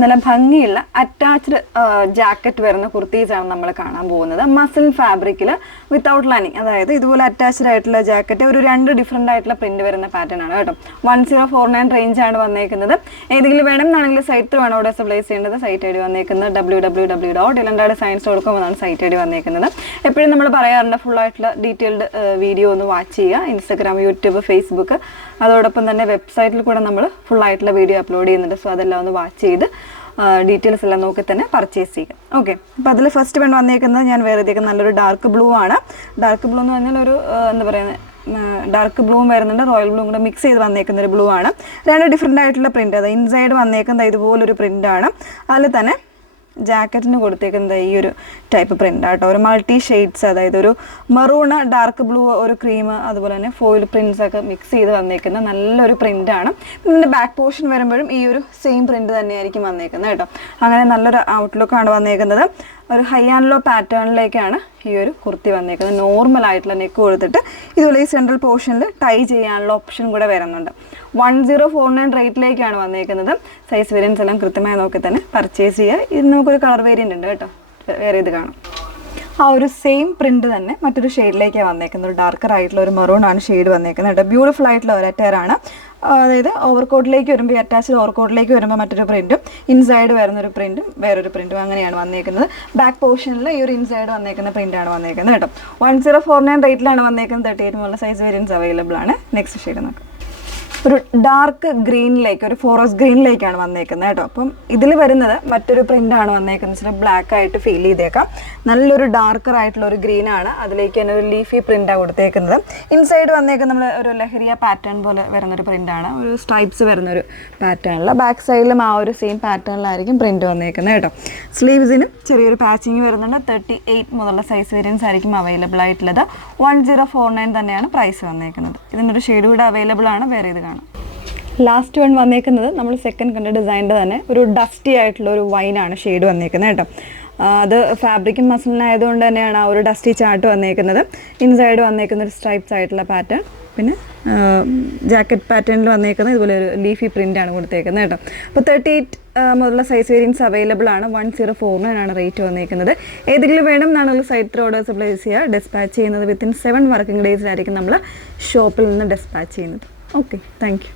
നല്ല ഭംഗിയുള്ള attached jacket വരുന്ന കുർത്തീസാണ് നമ്മൾ കാണാൻ പോകുന്നത്. മസിൽ ഫാബ്രിക്കിൽ വിത്തൗട്ട് ലൈനിങ്, അതായത് ഇതുപോലെ അറ്റാച്ച്ഡ് ആയിട്ടുള്ള ജാക്കറ്റ് ഒരു 2 ഡിഫറെൻ്റ് ആയിട്ടുള്ള പ്രിന്റ് വരുന്ന പാറ്റേൺ ആണ് കേട്ടോ. 1049 റേഞ്ചാണ് വന്നേക്കുന്നത്. ഏതെങ്കിലും വേണമെന്നാണെങ്കിൽ സൈറ്റ് ത്രൂ ആണ് ഓർഡേഴ്സ് പ്ലേസ് ചെയ്യേണ്ടത്. സൈറ്റ് ഐ ഡി വന്നേക്കുന്നത് www.ilandadesigns.com എന്നാണ് സൈറ്റ് ഐ ഡി വന്നേക്കുന്നത്. എപ്പോഴും നമ്മൾ പറയാറുണ്ട് ഫുൾ ആയിട്ടുള്ള ഡീറ്റെയിൽഡ് വീഡിയോ ഒന്ന് വാച്ച് ചെയ്യുക. ഇൻസ്റ്റാഗ്രാം, യൂട്യൂബ്, ഫേസ്ബുക്ക്, അതോടൊപ്പം തന്നെ വെബ്സൈറ്റിൽ കൂടെ നമ്മൾ ഫുൾ ആയിട്ടുള്ള വീഡിയോ അപ്ലോഡ് ചെയ്യുന്നുണ്ട്. സോ അതെല്ലാം ഒന്ന് വാച്ച് ചെയ്ത് ഡീറ്റെയിൽസ് എല്ലാം നോക്കി തന്നെ പർച്ചേസ് ചെയ്യുക. ഓക്കെ, അപ്പോൾ അതിൽ ഫസ്റ്റ് വേണ്ടി വന്നേക്കുന്നത് ഞാൻ വേറെ ഇതേക്ക് നല്ലൊരു ഡാർക്ക് ബ്ലൂ ആണ്. ഡാർക്ക് ബ്ലൂ എന്ന് പറഞ്ഞാൽ ഒരു എന്താ പറയുന്നത്, ഡാർക്ക് ബ്ലൂവും വരുന്നുണ്ട്, റോയൽ ബ്ലൂവും കൂടെ മിക്സ് ചെയ്ത് വന്നേക്കുന്ന ഒരു ബ്ലൂ ആണ്. 2 ഡിഫറെൻ്റ് ആയിട്ടുള്ള പ്രിൻ്റ്. അത് ഇൻസൈഡ് വന്നേക്കുന്നത് ഇതുപോലൊരു പ്രിൻ്റാണ്. അതിൽ തന്നെ ജാക്കറ്റിന് കൊടുത്തേക്കുന്നത് ഈ ഒരു ടൈപ്പ് പ്രിൻ്റ് ആട്ടോ. ഒരു മൾട്ടി ഷെയ്ഡ്സ്, അതായത് ഒരു മെറൂണ്, ഡാർക്ക് ബ്ലൂ, ഒരു ക്രീം, അതുപോലെ തന്നെ ഫോയിൽ പ്രിൻറ്റ്സ് ഒക്കെ മിക്സ് ചെയ്ത് വന്നേക്കുന്ന നല്ലൊരു പ്രിൻ്റാണ്. ഇതിൻ്റെ ബാക്ക് പോർഷൻ വരുമ്പോഴും ഈ ഒരു സെയിം പ്രിൻ്റ് തന്നെയായിരിക്കും വന്നേക്കുന്നത് കേട്ടോ. അങ്ങനെ നല്ലൊരു ഔട്ട്ലുക്കാണ് വന്നേക്കുന്നത്. ഒരു ഹൈ ആൻഡ് ലോ പാറ്റേണിലേക്കാണ് ഈ ഒരു കുർത്തി വന്നേക്കുന്നത്. നോർമൽ ആയിട്ടുള്ള നെക്ക് കൊടുത്തിട്ട് ഇതുപോലെ ഈ സെൻട്രൽ പോർഷനിൽ ടൈ ചെയ്യാനുള്ള ഓപ്ഷൻ കൂടെ വരുന്നുണ്ട്. 1049 റേറ്റിലേക്കാണ് വന്നേക്കുന്നത്. സൈസ് വേരിയൻസ് എല്ലാം കൃത്യമായി നോക്കി തന്നെ പർച്ചേസ് ചെയ്യുക. ഇത് നമുക്കൊരു കളർ വേരിയൻ്റ് ഉണ്ട് കേട്ടോ, വേറെ ഇത് കാണാം. ആ ഒരു സെയിം പ്രിന്റ് തന്നെ മറ്റൊരു ഷെയ്ഡിലേക്കാണ് വന്നേക്കുന്നത്. ഒരു ഡാർക്കർ ആയിട്ടുള്ള ഒരു മെറൂൺ ആണ് ഷെയ്ഡ് വന്നേക്കുന്നത് കേട്ടോ. ബ്യൂട്ടിഫുൾ ആയിട്ടുള്ള ഒരു അറ്റയറാണ്. അതായത് ഓവർകോട്ടിലേക്ക് വരുമ്പോൾ, അറ്റാച്ച്ഡ് ഓവർകോട്ടിലേക്ക് വരുമ്പോൾ മറ്റൊരു പ്രിന്റും, ഇൻസൈഡ് വരുന്നൊരു പ്രിന്റും വേറൊരു പ്രിന്റും അങ്ങനെയാണ് വന്നേക്കുന്നത്. ബാക്ക് പോർഷനിൽ ഈ ഒരു ഇൻസൈഡ് വന്നേക്കുന്ന പ്രിന്റാണ് വന്നേക്കുന്നത് കേട്ടോ. 1049 റേറ്റിലാണ് വന്നേക്കുന്നത്. 38 മുതലുള്ള സൈസ് വേരിയൻസ് അവൈലബിൾ ആണ്. നെക്സ്റ്റ് ഷെയ്ഡ് നോക്കാം. ഒരു ഡാർക്ക് ഗ്രീനിലേക്ക്, ഒരു ഫോറസ്റ്റ് ഗ്രീനിലേക്കാണ് വന്നേക്കുന്നത് കേട്ടോ. അപ്പം ഇതിൽ വരുന്നത് മറ്റൊരു പ്രിൻ്റാണ് വന്നേക്കുന്നത്. ചില ബ്ലാക്ക് ആയിട്ട് ഫീൽ ചെയ്തേക്കാം. നല്ലൊരു ഡാർക്കർ ആയിട്ടുള്ള ഒരു ഗ്രീനാണ്. അതിലേക്ക് തന്നെ ഒരു ലീഫി പ്രിൻ്റാണ് കൊടുത്തേക്കുന്നത്. ഇൻസൈഡ് വന്നേക്കുന്നത് നമ്മൾ ഒരു ലഹരിയ പാറ്റേൺ പോലെ വരുന്നൊരു പ്രിൻ്റാണ്. ഒരു സ്ട്രൈപ്സ് വരുന്നൊരു പാറ്റേണിൽ. ബാക്ക് സൈഡിലും ആ ഒരു സെയിം പാറ്റേണിലായിരിക്കും പ്രിൻറ്റ് വന്നേക്കുന്നത് കേട്ടോ. സ്ലീവ്സിനും ചെറിയൊരു പാച്ചിങ് വരുന്നുണ്ട്. 38 മുതലുള്ള സൈസ് വേരിയൻസ് ആയിരിക്കും അവൈലബിൾ ആയിട്ടുള്ളത്. 1049 തന്നെയാണ് പ്രൈസ് വന്നേക്കുന്നത്. ഇതിനൊരു ഷെയ്ഡ് കൂടെ അവൈലബിൾ ആണ്. വേറെ ഇത് കാണാം. ലാസ്റ്റ് വൺ വന്നേക്കുന്നത് നമ്മൾ സെക്കൻഡ് കണ്ട ഡിസൈനിൻ്റെ തന്നെ ഒരു ഡസ്റ്റി ആയിട്ടുള്ള ഒരു വൈനാണ് ഷെയ്ഡ് വന്നേക്കുന്നത് കേട്ടോ. അത് ഫാബ്രിക്കും മസിലിനായതുകൊണ്ട് തന്നെയാണ് ആ ഒരു ഡസ്റ്റി ചാർട്ട് വന്നേക്കുന്നത്. ഇൻസൈഡ് വന്നേക്കുന്ന ഒരു സ്ട്രൈപ്സ് ആയിട്ടുള്ള പാറ്റേൺ, പിന്നെ ജാക്കറ്റ് പാറ്റേണിൽ വന്നേക്കുന്നത് ഇതുപോലെ ഒരു ലീഫി പ്രിൻ്റാണ് കൊടുത്തേക്കുന്നത് കേട്ടോ. അപ്പോൾ 38 മുതലുള്ള സൈസ് വേരിയൻസ് അവൈലബിൾ ആണ്. 1049 ആണ് റേറ്റ് വന്നേക്കുന്നത്. ഏതെങ്കിലും വേണം എന്നാണെങ്കിൽ സൈറ്റ് ഓർഡേഴ്സ് പ്ലേസ് ചെയ്യുക. ഡിസ്പാച്ച് ചെയ്യുന്നത് വിത്തിൻ 7 വർക്കിംഗ് ഡേയ്സിലായിരിക്കും നമ്മൾ ഷോപ്പിൽ നിന്ന് ഡിസ്പാച്ച് ചെയ്യുന്നത്. Okay, thank you.